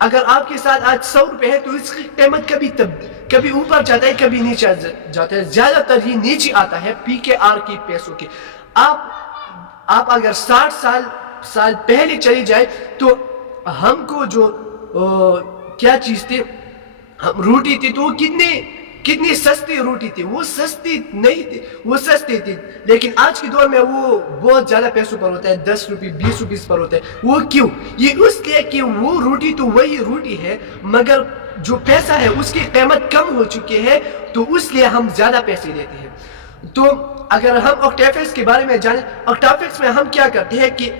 اگر آپ کے ساتھ آج 100 روپے ہے تو اس کی قیمت کبھی اوپر جاتا ہے کبھی نیچے جاتا ہے. زیادہ تر یہ نیچے آتا ہے PKR کی پیسوں کے. آپ اگر 60 سال پہلے چلی جائے تو ہم کو جو کیا چیز تھی, ہم روٹی تھی, تو وہ کتنی سستی روٹی تھی. وہ سستی نہیں تھی, وہ سستی تھی. لیکن آج کے دور میں وہ بہت زیادہ پیسوں پر ہوتا ہے, 10 روپے 20 روپے پر ہوتا ہے. وہ کیوں؟ یہ اس لیے کہ وہ روٹی تو وہی روٹی ہے, مگر جو پیسہ ہے اس کی قیمت کم ہو چکی ہے, تو اس لیے ہم زیادہ پیسے لیتے ہیں. تو اگر ہم آکٹافیکس کے بارے میں جانیں, آکٹافیکس میں ہم کیا کرتے ہیں کہ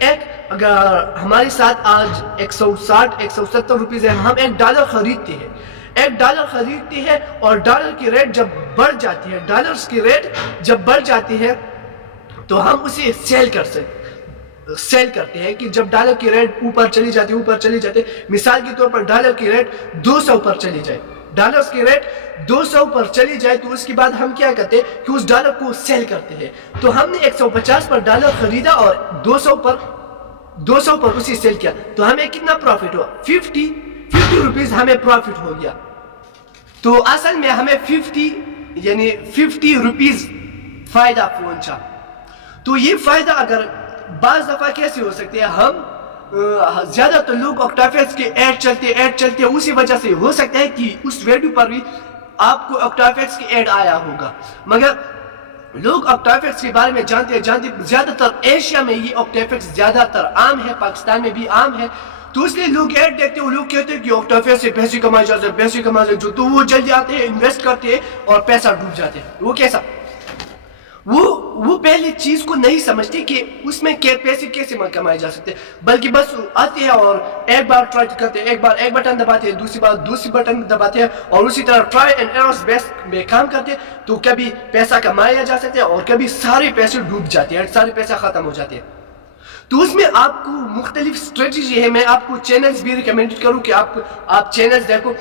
اگر ہمارے ساتھ آج 160-170 روپیز ہے, ہم $1 خریدتے ہیں. $1 خریدتے ہیں اور ڈالر کی ریٹ جب بڑھ جاتی ہے, ڈالرز کی ریٹ جب بڑھ جاتی ہے تو ہم اسے سیل کرتے ہیں کہ جب ڈالر کی ریٹ اوپر چلی جاتی. مثال کے طور پر ڈالر کی ریٹ 200 پر چلی جائے, ڈالرز کی ریٹ 200 پر چلی جائے, تو اس کے بعد ہم کیا کرتے ہیں کہ اس ڈالر کو سیل کرتے ہیں. تو ہم نے 150 پر ڈالر خریدا اور 200 پر اسے سیل کیا, تو ہمیں کتنا پروفٹ ہوا؟ 50 روپیز ہمیں پروفٹ ہو گیا. تو اصل میں ہمیں 50 روپیز فائدہ پہنچا. تو یہ فائدہ اگر بعض دفعہ کیسے ہو سکتے ہیں, ہم زیادہ تر لوگ آکٹافیکس کے ایڈ چلتے اسی وجہ سے ہو سکتا ہے کہ اس ویڈیو پر بھی آپ کو آکٹافیکس کی ایڈ آیا ہوگا, مگر لوگ آکٹافیکس کے بارے میں جانتے زیادہ تر ایشیا میں یہ آکٹافیکس زیادہ تر عام ہے, پاکستان میں بھی عام ہے. تو اس لیے لوگ ایڈ دیکھتے ہیں, وہ لوگ کہتے ہیں کہ آکٹافیکس سے پیسے کمائے جاتے, تو وہ جلدی آتے ہیں, انویسٹ کرتے ہیں اور پیسہ ڈوب جاتے ہیں. وہ کیسا؟ وہ پہلی چیز کو نہیں سمجھتے کہ اس میں پیسے کیسے کمائے جا سکتے, بلکہ بس آتے ہیں اور ایک بار ٹرائی کرتے ہیں, ایک بٹن دباتے ہیں, دوسری بار دوسری بٹن دباتے ہیں, اور اسی طرح ٹرائی اینڈ ایررز بیس میں کام کرتے ہیں. تو کبھی پیسہ کمایا جا سکتے ہیں اور کبھی سارے پیسے ڈوب جاتے ہیں, سارے پیسے ختم ہو جاتے ہیں. تو اس میں آپ کو مختلف اسٹریٹجی ہے. میں آپ کو چینلز بھی ریکمینڈ کروں کہ آپ چینلز دیکھو,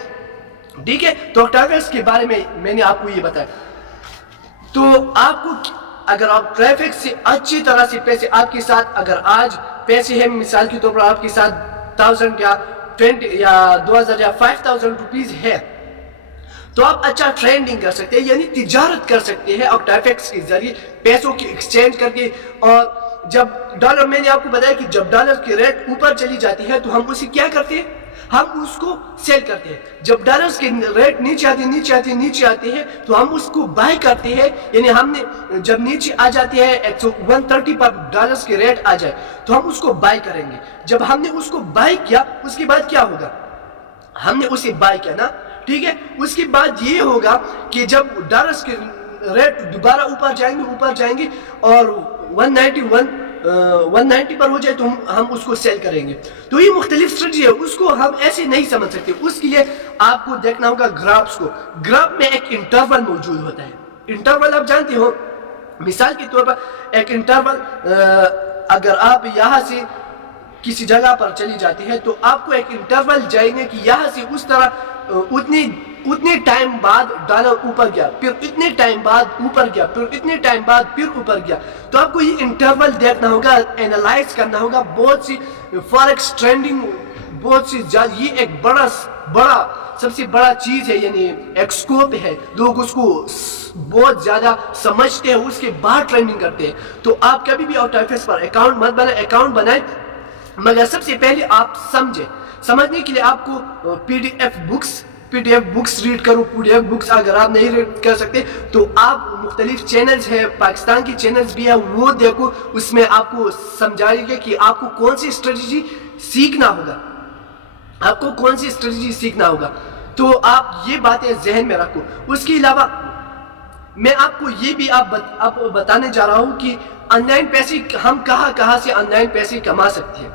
ٹھیک ہے. تو آکٹافیکس کے بارے میں نے آپ کو یہ بتایا. تو آپ کو اگر آپ ٹریفک سے اچھی طرح سے پیسے آپ کے ساتھ, اگر آج پیسے ہیں مثال کے طور پر آپ کے ساتھ 1000 یا 20 یا 2000 یا 5000 روپیز ہے, تو آپ اچھا ٹریڈنگ کر سکتے ہیں, یعنی تجارت کر سکتے ہیں آکٹافیکس کے ذریعے, پیسوں کی ایکسچینج کر کے. اور جب ڈالر, میں نے آپ کو بتایا کہ جب ڈالر کی ریٹ اوپر چلی جاتی ہے تو ہم اسے کیا کرتے ہیں, ہم اس کو سیل کرتے ہیں. جب ڈالرز کی ریٹ نیچے آتی ہے تو ہم اس کو بائی کرتے ہیں, یعنی ہم نے جب نیچے آ جاتی ہے 130 پر ڈالرز کی ریٹ آ جائے تو ہم اس کو بائی کریں گے. جب ہم نے اس کو بائی کیا, اس کے بعد کیا ہوگا, ہم نے اسے بائی کیا نا, ٹھیک ہے. اس کے بعد یہ ہوگا کہ جب ڈالرز کی ریٹ دوبارہ اوپر جائیں گے اور 190 پر ہو جائے تو ہم اس کو سیل کریں گے. تو یہ مختلف اسٹریٹجی ہے, اس کو ہم ایسے نہیں سمجھ سکتے. اس کے لیے آپ کو دیکھنا ہوگا گرافس کو. گراف میں ایک انٹرول موجود ہوتا ہے. انٹرول آپ جانتے ہو, مثال کے طور پر ایک انٹرول, اگر آپ یہاں سے کسی جگہ پر چلی جاتی ہے تو آپ کو ایک انٹرول جائیں گے کہ یہاں سے اس طرح اتنے ٹائم بعد ڈالر اوپر گیا, پھر اتنے ٹائم بعد اوپر گیا, پھر اتنے ٹائم بعد پھر اوپر گیا. تو آپ کو یہ انٹرول دیکھنا ہوگا, اینالائز کرنا ہوگا. بہت سی فارکس ٹرینڈنگ, بہت سی, یہ ایک بڑا سب سے بڑا چیز ہے, یعنی ایک سکوپ ہے. لوگ اس کو بہت زیادہ سمجھتے ہیں, اس کے بعد ٹرینڈنگ کرتے ہیں. تو آپ کبھی بھی آکٹافیکس پر اکاؤنٹ مت بنائیں, اکاؤنٹ بنائیں, مگر سب سے پہلے آپ سمجھنے کے لیے آپ کو P D F books read کرو. پی ڈی ایف بکس اگر آپ نہیں ریڈ کر سکتے تو آپ مختلف چینلز ہیں, پاکستان کی چینلز بھی ہیں, وہ دیکھو. اس میں آپ کو سمجھائے گا کہ آپ کو کون سی اسٹریٹجی سیکھنا ہوگا. تو آپ یہ باتیں ذہن میں رکھو. اس کے علاوہ میں آپ کو یہ بھی آپ بتانے جا رہا ہوں کہ آن لائن پیسے ہم کہاں سے آن لائن پیسے کما سکتے ہیں.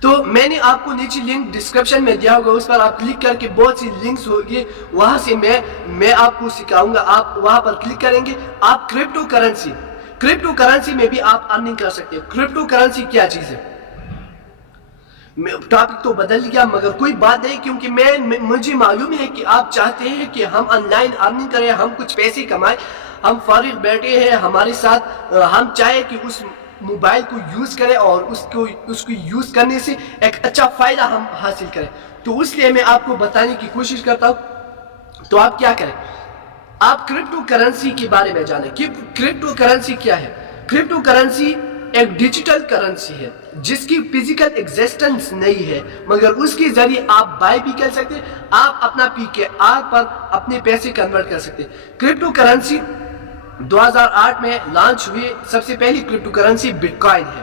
تو میں نے آپ کو نیچے لنک ڈسکرپشن میں دیا ہوگا, اس پر آپ کلک کر کے بہت سی لنکس ہوگی, وہاں سے میں آپ کو سکھاؤں گا. آپ وہاں پر کلک کریں گے, آپ کرپٹو کرنسی میں بھی آپ ارننگ کر سکتے ہیں. کرپٹو کرنسی کیا چیز ہے, ٹاپک تو بدل گیا مگر کوئی بات نہیں, کیونکہ مجھے معلوم ہے کہ آپ چاہتے ہیں کہ ہم آن لائن ارننگ کریں, ہم کچھ پیسے کمائیں. ہم فارغ بیٹھے ہیں, ہمارے ساتھ ہم چاہے کہ موبائل کو یوز کریں اور اس کو یوز کرنے سے ایک اچھا فائدہ ہم حاصل کریں. تو اس لیے میں آپ کو بتانے کی کوشش کرتا ہوں. تو آپ کیا کریں, آپ کرپٹو کرنسی کے بارے میں جانیں کہ کرپٹو کرنسی کیا ہے. کرپٹو کرنسی ایک ڈیجیٹل کرنسی ہے جس کی فزیکل ایگزسٹنس نہیں ہے, مگر اس کے ذریعے آپ بائی بھی کر سکتے ہیں, آپ اپنا PKR پر اپنے پیسے کنورٹ کر سکتے ہیں. کرپٹو کرنسی 2008 میں لانچ ہوئی. سب سے پہلی کرپٹو کرنسی بٹ کوائن ہے.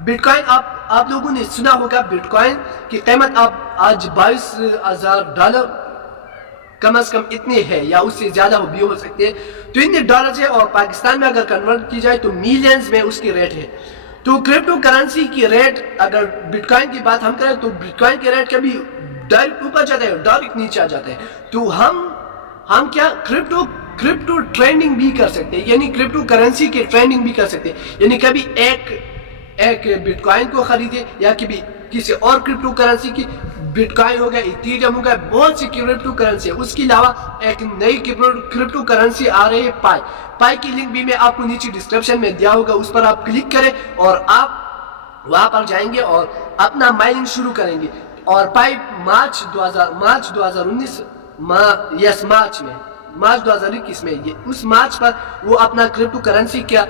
بٹ کوائن آپ لوگوں نے سنا ہوگا, بٹ کوائن کی قیمت آج $22,000 کم از کم اتنے ہے, یا اس سے زیادہ بھی ہو سکتے ہیں. تو اتنے ڈالرز ہے, اور پاکستان میں اگر کنورٹ کی جائے تو میلینز میں اس کی ریٹ ہے. تو کرپٹو کرنسی کی ریٹ, اگر بٹ کوائن کی بات ہم کریں تو بٹ کوائن کی ریٹ کبھی ڈائریکٹ اوپر جاتا ہے, ڈائریکٹ نیچے آ جاتا ہے. تو ہم کیا کرپٹو ٹریڈنگ بھی کر سکتے ہیں, یعنی کرپٹو کرنسی کی ٹریڈنگ بھی کر سکتے ہیں. یعنی کبھی ایک بٹ کوائن کو خریدے, یا کبھی کسی اور کرپٹو کرنسی کی, بٹ کوائن ہو گیا, ایتھیریوم ہو گیا, بہت سی کرپٹو کرنسی ہے. اس کے علاوہ ایک نئی کرپٹو کرنسی آ رہی ہے پائی کی لنک بھی میں آپ کو نیچے ڈسکرپشن میں دیا ہوگا, اس پر آپ کلک کریں اور آپ وہاں پر جائیں گے اور اپنا مائننگ شروع کریں گے. اور پائی مارچ 2021 میں اس مارچ پر وہ اپنا کرپٹو کرنسی کیا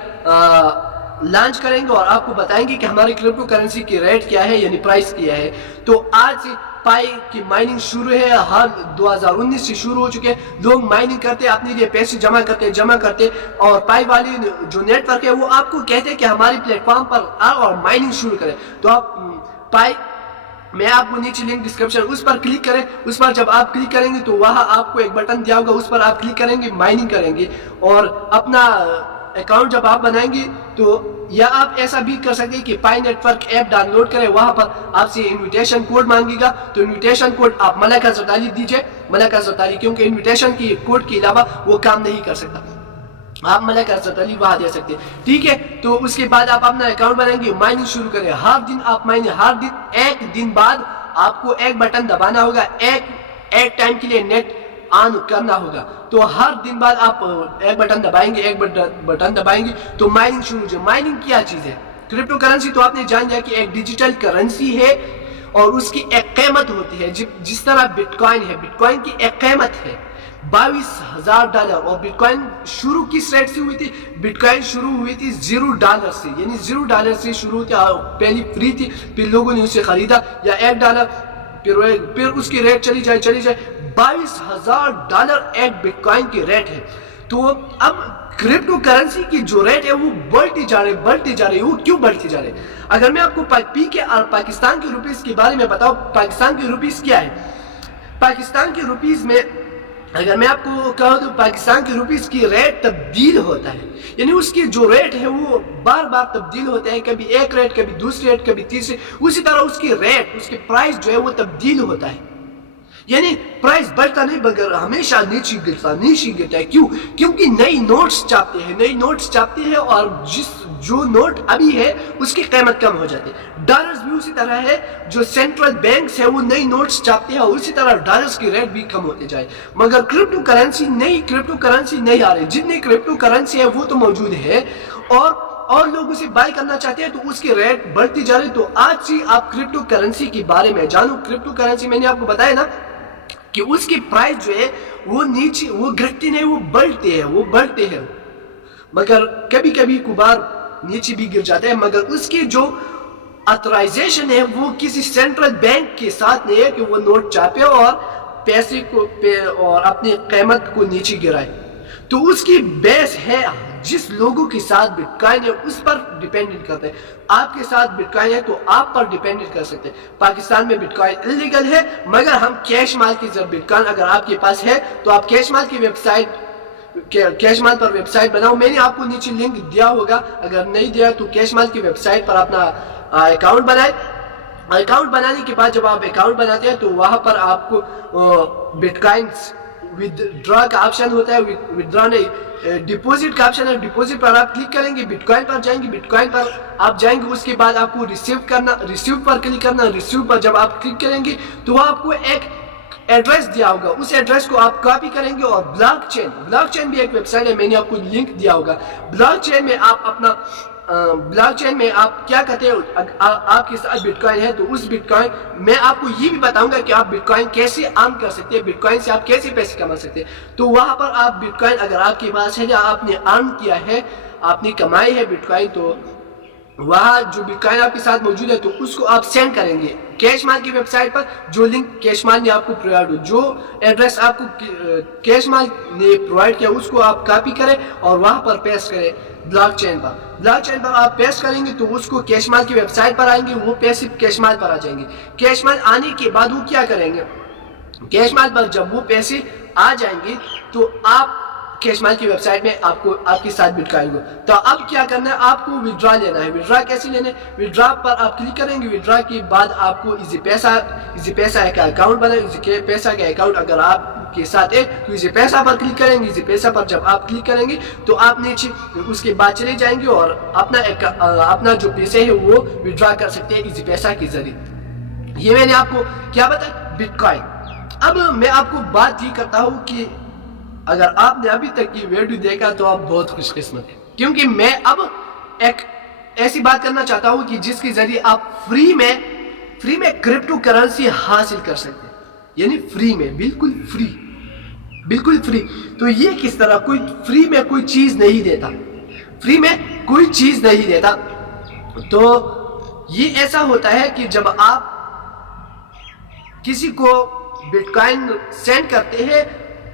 لانچ کریں گے, اور آپ کو بتائیں گے کہ ہماری کرپٹو کرنسی کی ریٹ کیا ہے, یعنی پرائس کیا ہے. تو آج سے پائی کی مائننگ شروع ہے, ہر 2019 سے شروع ہو چکے ہیں. لوگ مائننگ کرتے, اپنے لیے پیسے جمع کرتے, اور پائی والی جو نیٹ ورک ہے وہ آپ کو کہتے ہیں کہ ہماری پلیٹ فارم پر آؤ اور مائننگ شروع کریں. تو آپ پائی, میں آپ کو نیچے لنک ڈسکرپشن, اس پر کلک کریں. اس پر جب آپ کلک کریں گے تو وہاں آپ کو ایک بٹن دیا ہوگا, اس پر آپ کلک کریں گے, مائننگ کریں گے, اور اپنا اکاؤنٹ جب آپ بنائیں گے تو, یا آپ ایسا بھی کر سکتے ہیں کہ Pi network app download کریں, وہاں پر آپ سے انویٹیشن کوڈ مانگے گا. تو انویٹیشن کوڈ آپ ملک حضرت علی دیجئے, ملک حضرت علی, کیونکہ انویٹیشن کی کوڈ کے علاوہ وہ کام نہیں کر سکتا. آپ ملک حضرت علی وہاں دے سکتے ہیں, ٹھیک ہے. تو اس کے بعد آپ اپنا اکاؤنٹ بنائیں گے, مائننگ شروع کریں. ہر دن آپ مائننگ, ہر دن ایک دن بعد آپ کو ایک بٹن دبانا ہوگا, ایک ٹائم کے لیے نیٹ آن کرنا ہوگا. تو ہر دن بعد آپ ایک بٹن دبائیں گے, تو مائننگ شروع ہو جائے. مائننگ کیا چیز ہے؟ کرپٹو کرنسی تو آپ نے جان لیا کہ ایک ڈیجیٹل کرنسی ہے, اور اس کی ایک قیمت ہوتی ہے, جس طرح بٹ کوائن ہے. بٹ کوائن کی ایک قیمت ہے $22,000. اور بٹ کوائن شروع کس ریٹ سے ہوئی تھی؟ بٹ کوائن شروع ہوئی تھی $0 سے, یعنی $0 سے شروع ہوتی. پہلی فری تھی, پھر لوگوں نے اسے خریدا, یا $1, پھر اس کی ریٹ چلی جائے. $22,000 ایک بٹ کوائن کی ریٹ ہے. تو اب کرپٹو کرنسی کی جو ریٹ ہے وہ بڑھتی جا رہی ہے. وہ کیوں بڑھتی جا رہی ہے؟ اگر میں آپ کو PKR پاکستان کی روپیز کے بارے میں بتاؤں, پاکستان کی روپیز کیا ہے. پاکستان کی روپیز میں اگر میں آپ کو کہوں تو پاکستان کی روپیز کی ریٹ تبدیل ہوتا ہے, یعنی اس کی جو ریٹ ہے وہ بار بار تبدیل ہوتا ہے, کبھی ایک ریٹ, کبھی دوسری ریٹ, کبھی تیسری. اسی طرح اس کی ریٹ, اس کے پرائس جو ہے وہ تبدیل ہوتا ہے, یعنی پرائس بڑھتا نہیں مگر ہمیشہ نیچے گرتا ہے. کیوں؟ کیونکہ نئی نوٹس چھاپتے ہیں, اور جو نوٹ ابھی ہے اس کی قیمت کم ہو جاتی ہے. ڈالرز بھی اسی طرح ہے, جو سینٹرل بینکس ہے وہ نئی نوٹس چھاپتے ہیں, اور اسی طرح ڈالرز کی ریٹ بھی کم ہوتے جائے. مگر کرپٹو کرنسی نہیں آ رہی. جتنی کرپٹو کرنسی ہے وہ تو موجود ہے, اور لوگ اسے بائی کرنا چاہتے ہیں, تو اس کی ریٹ بڑھتی جا رہی. تو آج سے آپ کرپٹو کرنسی کے بارے میں جانو. کرپٹو کرنسی میں نے آپ کو بتایا نا کہ اس کی پرائس جو ہے وہ نیچے, وہ گھٹتے نہیں, وہ بڑھتے ہیں, مگر کبھی کبھار نیچے بھی گر جاتے ہیں. مگر اس کی جو اتھرائزیشن ہے وہ کسی سینٹرل بینک کے ساتھ نہیں ہے کہ وہ نوٹ چھاپے اور پیسے کو اور اپنی قیمت کو نیچے گرائے. تو اس کی بیس ہے جس لوگوں کے ساتھ بٹ کوائن ہے اس پر ڈیپینڈنٹ کرتا ہے. آپ کے ساتھ بٹ کوائن ہے تو آپ پر ڈیپینڈنٹ کر سکتے ہیں. پاکستان میں بٹ کوائن انلیگل ہے, مگر ہم کیش مال کی ضرورت, بٹ کوائن اگر آپ کے پاس ہے تو آپ کیش مال کی ویب پر ویب سائٹ بناؤ. میں نے آپ کو نیچے لنک دیا ہوگا, اگر نہیں دیا تو کیش مال کی ویب سائٹ پر اپنا اکاؤنٹ بنائے. اکاؤنٹ بنانے کے بعد جب آپ اکاؤنٹ بناتے ہیں تو وہاں پر آپ کو بٹ کوائنس ودرا کا آپشن ہوتا ہے, ودرا نہیں, ڈپوزٹ کا آپشن ہے. ڈپوزٹ پر آپ کلک کریں گے, بٹ کوائن پر جائیں گے, بٹ کوائن پر آپ جائیں گے. اس کے بعد آپ کو ریسیو پر کلک کرنا. ریسیو پر جب آپ کلک کریں گے تو آپ کو ایک ایڈریس دیا ہوگا, اس ایڈریس کو آپ کاپی کریں گے, اور بلاک چین بھی ایک ویب سائٹ ہے, میں نے آپ کو لنک دیا ہوگا. بلاک چین میں آپ اپنا بلاک چین میں آپ کیا کرتے ہیں، آپ کے ساتھ بٹ کوائن ہے تو اس بٹ کوائن میں آپ کو یہ بھی بتاؤں گا کہ آپ بٹ کوائن کیسے ارن کر سکتے ہیں، بٹ کوائن سے آپ کیسے پیسے کما سکتے ہیں۔ تو وہاں پر آپ بٹ کوائن اگر آپ کے پاس ہے یا آپ نے ارن کیا ہے، آپ نے کمائی ہے بٹ کوائن، تو وہاں جو بٹ کوائن آپ کے ساتھ موجود ہے تو اس کو آپ سینڈ کریں گے کیش مال کی ویب سائٹ پر، جو لنک کیش مال نے آپ کو پرووائڈ ہو، جو ایڈریس آپ کو کیش مال نے پرووائڈ کیا اس کو آپ کاپی کریں اور وہاں پر پیسٹ کریں بلاک چین پر۔ بلاک چین پر آپ پیسٹ کریں گے تو اس کو کیش مال کی ویب سائٹ پر آئیں گے، وہ پیسے کیش مال پر آ جائیں گے۔ کیش مال آنے کے بعد وہ کیا کریں گے، کیش مال پر جب وہ پیسے آ جائیں گے تو آپ کیش مال کی ویب سائٹ میں آپ کے ساتھ بٹ کوائن کو، تو اب کیا کرنا ہے، آپ کو وڈرا لینا ہے۔ وڈرا کیسے لینا ہے، وڈرا پر آپ کلک کریں گے، وڈرا کے بعد آپ کو ایزی پیسہ کا اکاؤنٹ بنا، ایزی پیسہ کا اکاؤنٹ اگر آپ کے ساتھ ہے تو ایزی پیسہ پر کلک کریں گے۔ ایزی پیسہ پر جب آپ کلک کریں گے تو آپ نیچے اس کے بعد چلے جائیں گے اور اپنا جو پیسے ہے وہ وڈرا کر سکتے ہیں ایزی پیسہ کے ذریعے۔ یہ میں نے آپ کو کیا بتایا، بٹ کوائن۔ اب میں آپ کو بات یہ کرتا ہوں کہ اگر آپ نے ابھی تک یہ ویڈیو دیکھا تو آپ بہت خوش قسمت ہیں، کیونکہ میں اب ایک ایسی بات کرنا چاہتا ہوں کہ جس کے ذریعے آپ فری میں کرپٹو کرنسی حاصل کر سکتے ہیں، یعنی فری میں، بالکل فری۔ تو یہ کس طرح، کوئی فری میں کوئی چیز نہیں دیتا، فری میں کوئی چیز نہیں دیتا۔ تو یہ ایسا ہوتا ہے کہ جب آپ کسی کو بٹ کوائن سینڈ کرتے ہیں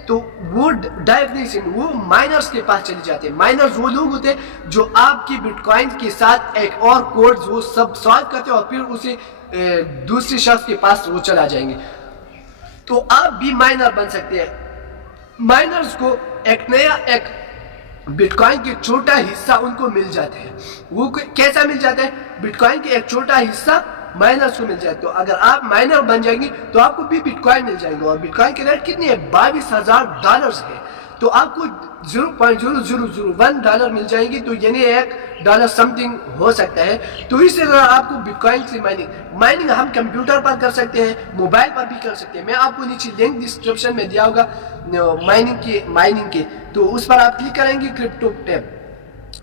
تو وہ ڈائریکٹلی وہ مائنرز کے پاس چلے جاتے ہیں۔ مائنرز وہ لوگ ہوتے ہیں جو آپ کی بٹ کوائن کے ساتھ ایک اور کوڈز وہ سب سالو کرتے ہیں اور پھر اسے دوسرے شخص کے پاس وہ چلا جائیں گے۔ تو آپ بھی مائنر بن سکتے ہیں۔ مائنرز کو ایک بٹ کوائن کے چھوٹا حصہ ان کو مل جاتے ہیں۔ وہ کیسا مل جاتا ہے، بٹ کوائن کے ایک چھوٹا حصہ مائنرز کو مل جائے۔ تو اگر آپ مائنر بن جائیں گے تو آپ کو بھی بٹ کوائن مل جائیں گے، اور بٹ کوائن کے ریٹ کتنے ہیں، $22,000 ہے۔ تو آپ کو $0.0001 مل جائیں گے، تو یعنی $1 سمتنگ ہو سکتا ہے۔ تو اس طرح آپ کو بٹ کوائن سے مائننگ ہم کمپیوٹر پر کر سکتے ہیں، موبائل پر بھی کر سکتے ہیں۔ میں آپ کو نیچے لنک ڈسکرپشن میں دیا ہوگا مائننگ کے، تو اس پر آپ کلک کریں گے، کرپٹو ٹیب،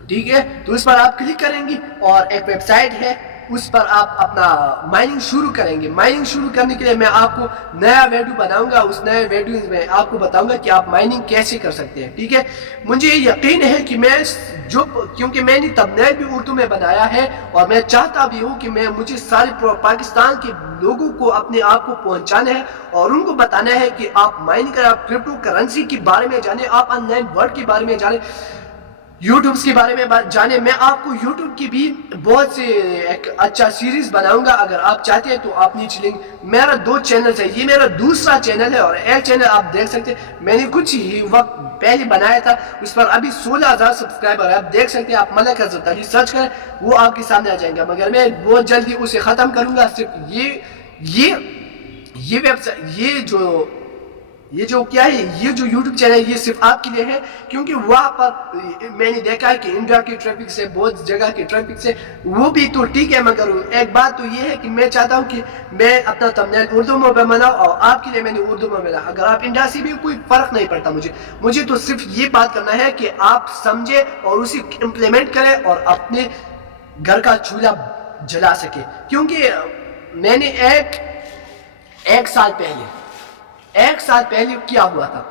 ٹھیک ہے۔ تو اس پر آپ کلک کریں گے اور ایک ویب سائٹ ہے، اس پر آپ اپنا مائننگ شروع کریں گے۔ مائننگ شروع کرنے کے لیے میں آپ کو نیا ویڈیو بناؤں گا، اس نئے ویڈیو میں آپ کو بتاؤں گا کہ آپ مائننگ کیسے کر سکتے ہیں، ٹھیک ہے۔ مجھے یقین ہے کہ کیونکہ میں نے تبنیل بھی اردو میں بنایا ہے، اور میں چاہتا بھی ہوں کہ مجھے سارے پاکستان کے لوگوں کو اپنے آپ کو پہنچانا ہے اور ان کو بتانا ہے کہ آپ مائننگ کریں، آپ کرپٹو کرنسی کے بارے میں جانیں، آپ آن لائن ورلڈ کے بارے میں جانیں، یوٹیوب کے بارے میں جانیں۔ میں آپ کو یوٹیوب کی بھی بہت سے ایک اچھا سیریز بناؤں گا، اگر آپ چاہتے ہیں تو آپ نیچے لنک، میرا 2 چینل ہے، یہ میرا دوسرا چینل ہے، اور ایک چینل آپ دیکھ سکتے ہیں میں نے کچھ ہی وقت پہلے بنایا تھا، اس پر ابھی 16,000 سبسکرائبر ہے، آپ دیکھ سکتے ہیں، آپ ملک حضرت علی سرچ کریں، وہ آپ کے سامنے آ جائیں گا، مگر میں بہت جلدی اسے ختم کروں گا۔ صرف یہ ویب سائٹ، یہ جو کیا ہے، یہ جو یوٹیوب چینل، یہ صرف آپ کے لیے ہے، کیونکہ وہاں پر میں نے دیکھا ہے کہ انڈیا کے ٹریفک سے، بہت جگہ کے ٹریفک سے، وہ بھی تو ٹھیک ہے، مگر ایک بات تو یہ ہے کہ میں چاہتا ہوں کہ میں اپنا تھمبنیل اردو میں بناؤں، اور آپ کے لیے میں نے اردو میں بنایا۔ اگر آپ انڈیا سے بھی، کوئی فرق نہیں پڑتا مجھے تو صرف یہ بات کرنا ہے کہ آپ سمجھے اور اسے امپلیمنٹ کریں اور اپنے گھر کا چولہا جلا سکے۔ کیونکہ میں نے ایک سال پہلے کیا ہوا تھا،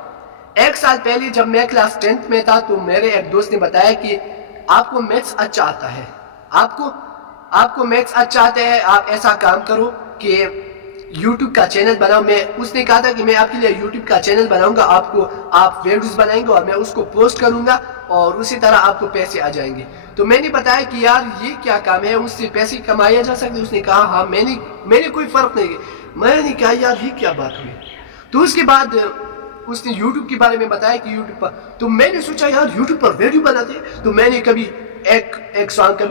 ایک سال پہلے جب میں کلاس 10th میں تھا، تو میرے ایک دوست نے بتایا کہ آپ کو میتھس اچھا آتا ہے، آپ کو میتھس اچھا آتا ہے، آپ ایسا کام کرو کہ یوٹیوب کا چینل بناؤ۔ اس نے کہا تھا کہ میں آپ کے لیے یوٹیوب کا چینل بناؤں گا، آپ ویڈیوز بنائیں گے اور میں اس کو پوسٹ کروں گا، اور اسی طرح آپ کو پیسے آ جائیں گے۔ تو میں نے بتایا کہ یار یہ کیا کام ہے، اس سے پیسے کمایا جا سکتے؟ اس نے کہا ہاں، میں نے کوئی فرق نہیں کیا۔ میں نے کہا یار یہ کیا بات ہوئی؟ تو اس کے بعد اس نے یوٹیوب کے بارے میں بتایا کہ یوٹیوب پر، تو میں نے سوچا یار یوٹیوب پر ویڈیو بناتے ہیں، تو میں نے کبھی ایک سانگ،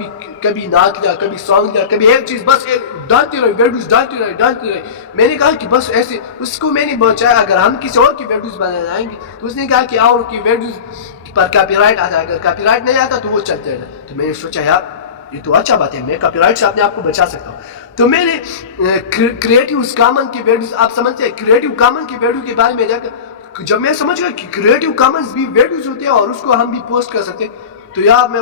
کبھی نعت لیا، کبھی سانگ لیا، کبھی ایک چیز، بس ڈالتے رہے ویڈیوز، ڈالتے رہے۔ میں نے کہا کہ بس ایسے، اس کو میں نے پہنچایا اگر ہم کسی اور کی ویڈیوز بنائیں گے، تو اس نے کہا کہ اور کی ویڈیوز پر کاپی رائٹ آتا ہے، اگر کاپی رائٹ نہیں آتا تو وہ چلتے رہے۔ تو میں نے سوچا یار یہ تو اچھا بات ہے، میں کاپی رائٹ سے اپنے آپ کو بچا سکتا ہوں۔ تو میں نے کریٹو کامن کی ویڈیوز، آپ سمجھتے ہیں کریٹو کامن کی ویڈیو کے بارے میں جب میں سمجھ گیا کہ کریٹو کامنز بھی ویڈیوز ہوتے ہیں اور اس کو ہم بھی پوسٹ کر سکتے ہیں، تو یار میں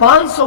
500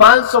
500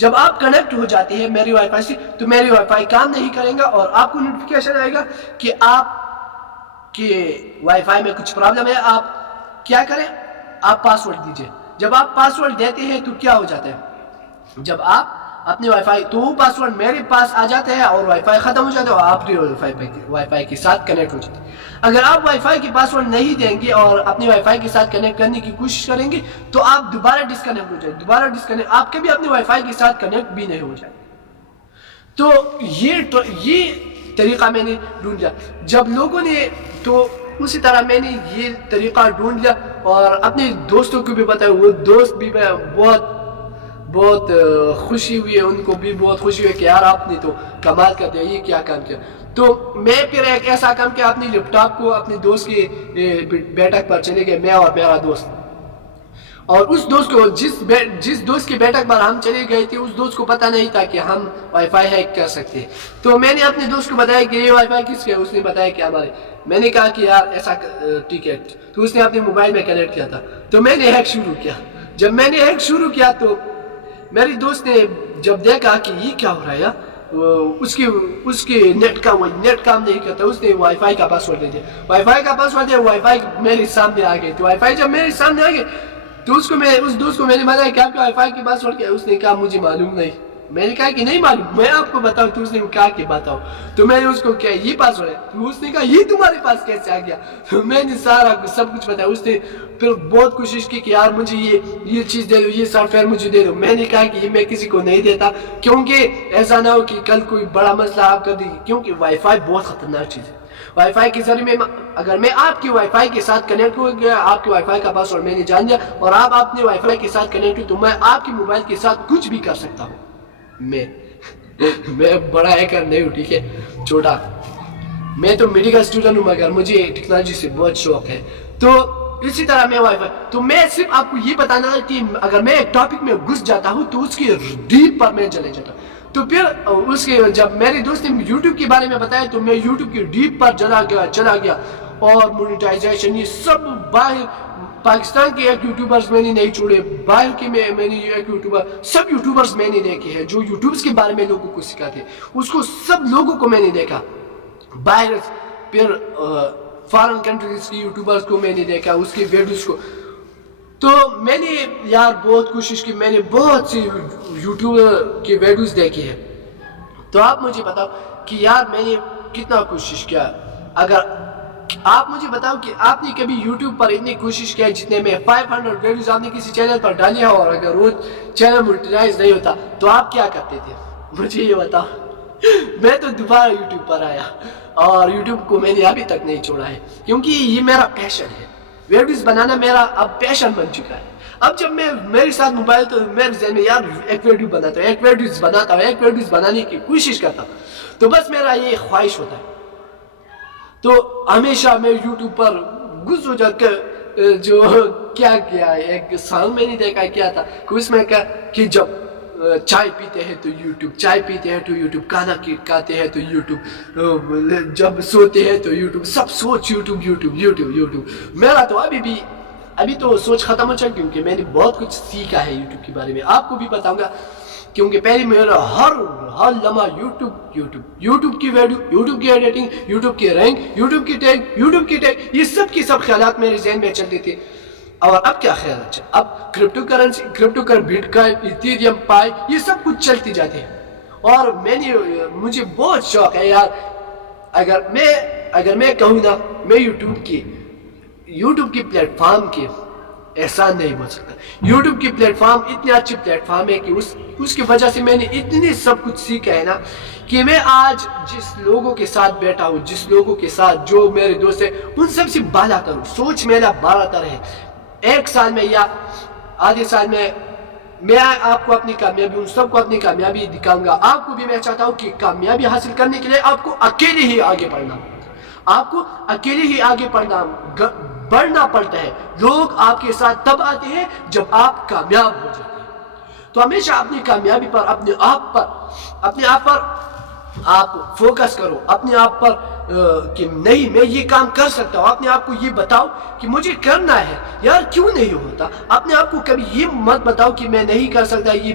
جب آپ کنیکٹ ہو جاتے ہیں میری وائی فائی سے تو میری وائی فائی کام نہیں کرے گا اور آپ کو نوٹیفیکیشن آئے گا کہ آپ کے وائی فائی میں کچھ پرابلم ہے. آپ کیا کریں, آپ پاسورڈ دیجئے. جب آپ پاسورڈ دیتے ہیں تو کیا ہو جاتا ہے, جب آپ اپنے وائی فائی تو وہ پاسورڈ میرے پاس آ جاتا ہے اور وائی فائی ختم ہو جاتا ہے اور آپ وائی فائی کے ساتھ کنیکٹ ہو جاتے ہیں. اگر آپ وائی فائی کی پاسورڈ نہیں دیں گے اور اپنے وائی فائی کے ساتھ کنیکٹ کرنے کی کوشش کریں گے تو آپ دوبارہ ڈسکنیکٹ ہو جائیں, دوبارہ ڈسکنیکٹ, آپ کبھی اپنے وائی فائی کے ساتھ کنیکٹ بھی نہیں ہو جائیں. تو یہ طریقہ میں نے ڈھونڈ لیا. جب لوگوں نے تو اسی طرح میں نے یہ طریقہ ڈھونڈ لیا اور اپنے دوستوں کو بھی بتایا. وہ دوست بھی بہت خوشی ہوئی ہے, ان کو بھی بہت خوشی ہوئی کہ یار آپ نے تو کمال کر دیا, یہ کیا کام کیا. تو میں پھر ایک ایسا کام کیا, اپنی لیپ ٹاپ کو اپنے دوست کے بیٹھک پر چلے گئے, میں اور میرا دوست. اور اس دوست کو جس دوست کی بیٹھک پر ہم چلے گئے تھے اس دوست کو پتہ نہیں تھا کہ ہم وائی فائی ہیک کر سکتے ہیں. تو میں نے اپنے دوست کو بتایا کہ یہ وائی فائی کس کا ہے, اس نے بتایا کہ ہمارے. میں نے کہا کہ یار ایسا ٹھیک ہے, تو اس نے اپنے موبائل میں کنیکٹ کیا تھا. تو میں نے ہیک شروع کیا. جب میں نے ہیک شروع کیا تو میری دوست نے جب دیکھا کہ یہ کیا ہو رہا ہے, اس کے نیٹ کام نہیں کرتا, اس نے وائی فائی کا پاسورڈ دے دیا. وائی فائی کا پاسورڈ دیا, وائی فائی میرے سامنے آ گئی. تو وائی فائی جب میرے سامنے آ گئی تو اس دوست کو میں نے بتایا کہ آپ کا وائی فائی کی پاسورڈ کیا ہے. اس نے کہا مجھے معلوم نہیں. میں نے کہا کہ نہیں معلوم, میں آپ کو بتاؤں. تو اس نے کہا کہ بتاؤ. تو میں نے اس کو کیا یہ پاسورڈ ہے. تو اس نے کہا یہ تمہارے پاس کیسے آ گیا. تو میں نے سب کچھ بتایا. اس نے پھر بہت کوشش کی کہ یار مجھے یہ چیز دے دو, یہ سافٹ ویئر مجھے دے دو. میں نے کہا کہ یہ میں کسی کو نہیں دیتا, کیونکہ ایسا نہ ہو کہ کل کوئی بڑا مسئلہ آپ کر دی, کیونکہ وائی فائی بہت خطرناک چیز ہے. وائی فائی کے ذریعے اگر میں آپ کی وائی فائی کے ساتھ کنیکٹ ہو گیا, آپ کے وائی فائی کا پاسورڈ میں نے جان دیا اور آپ اپنے وائی فائی کے ساتھ کنیکٹ ہو, تو میں آپ کے موبائل کے ساتھ کچھ بھی کر سکتا ہوں. میں بڑا ہیکر نہیں ہوں, ٹھیک ہے, چھوٹا. میں تو میڈیکل اسٹوڈنٹ ہوں مگر مجھے ٹیکنالوجی سے بہت شوق ہے. تو اسی طرح میں وائی فائی, تو میں صرف آپ کو یہ بتانا ہے کہ اگر میں ایک ٹاپک میں گھس جاتا ہوں تو اس کی ڈیپ پر میں چلے جاتا ہوں. تو پھر اس کے جب میرے دوست نے یوٹیوب کے بارے میں بتایا تو میں یوٹیوب کی ڈیپ پر چلا گیا اور مونیٹائزیشن یہ سب باہر پاکستان کے ایک یوٹیوبرز میں نے نہیں چھوڑے, باہر کے میں نے ایک یوٹیوبر سب یوٹیوبرز میں نے دیکھے ہیں جو یوٹیوبز کے بارے میں لوگوں کو سکھاتے, اس کو سب لوگوں کو میں نے دیکھا باہر. پھر فارن کنٹریز کی یوٹیوبرز کو میں نے دیکھا, اس کی ویڈیوز کو. تو میں نے یار بہت کوشش کی, میں نے بہت سی یوٹیوبر کی ویڈیوز دیکھی ہے. تو آپ مجھے بتاؤ کہ یار میں نے کتنا کوشش کیا. اگر آپ مجھے بتاؤ کہ آپ نے کبھی یوٹیوب پر اتنی کوشش کیا جتنے میں 500 ویڈیوز آپ نے کسی چینل پر ڈالی ہے, اور اگر وہ چینل مونیٹائز نہیں ہوتا تو آپ کیا کرتے تھے, مجھے یہ بتاؤ. میں تو دوبارہ یوٹیوب پر آیا اور یوٹیوب کو میں نے ابھی تک نہیں چھوڑا ہے, کیونکہ یہ میرا پیشن ہے. ویڈیوز بنانا میرا اب پیشن بن چکا ہے. اب جب میرے ساتھ موبائل تو میرے ذہن میں یار ایک ویڈیوز بنانے کی کوشش کرتا ہوں, تو بس میرا یہ خواہش ہوتا ہے. تو ہمیشہ میں یوٹیوب پر گھس ہو جا کر جو کیا ایک سانگ میں نے دیکھا کیا تھا کہ اس میں کہ جب چائے پیتے ہیں تو یوٹیوب, کھانا کھاتے ہیں تو یوٹیوب, جب سوتے ہیں تو یوٹیوب, سب سوچ یوٹیوب. میرا تو ابھی تو سوچ ختم ہو چکا, کیونکہ میں نے بہت کچھ سیکھا ہے یوٹیوب کے بارے میں. آپ کو بھی بتاؤں گا, کیونکہ پہلے میرا ہر لمحہ یوٹیوب کی ویڈیو, یوٹیوب کی ایڈیٹنگ, یوٹیوب کی رینک, یوٹیوب کی ٹیگ, یہ سب کی سب خیالات میرے ذہن میں چلتے تھے. اور اب کیا خیال اچھا, اب کرپٹو بٹ کوائن, ایتھیریم, پائی, یہ سب کچھ چلتی جاتے ہیں. اور مجھے بہت شوق ہے یار. اگر میں کہوں نا, میں یوٹیوب کی پلیٹ فارم کے احسان نہیں بول سکتا. یوٹیوب کی پلیٹ فارم اتنی اچھی پلیٹ فارم ہے کہ اس کی وجہ سے میں نے اتنی سب کچھ سیکھا ہے نا, کہ میں آج جس لوگوں کے ساتھ بیٹھا ہوں, جس لوگوں کے ساتھ جو میرے دوست ہیں, ان سب سے بالا تر ہوں. سوچ میرا بالا تر ہے. ایک سال میں یا آدھے سال میں آپ کو اپنی کامیابی, ان سب کو اپنی کامیابی دکھاؤں گا. آپ کو بھی میں چاہتا ہوں کہ کامیابی حاصل کرنے کے لیے آپ کو اکیلے ہی آگے بڑھنا پڑتا ہے. لوگ آپ کے ساتھ تب آتے ہیں جب آپ کامیاب ہو جاتے ہیں. تو ہمیشہ اپنی کامیابی پر, اپنے آپ پر آپ فوکس کرو, اپنے آپ پر کہ نہیں میں یہ کام کر سکتا ہوں. اپنے آپ کو یہ بتاؤ کہ مجھے کرنا ہے. یار کیوں نہیں ہوتا, اپنے آپ کو کبھی یہ مت بتاؤ کہ میں نہیں کر سکتا, یہ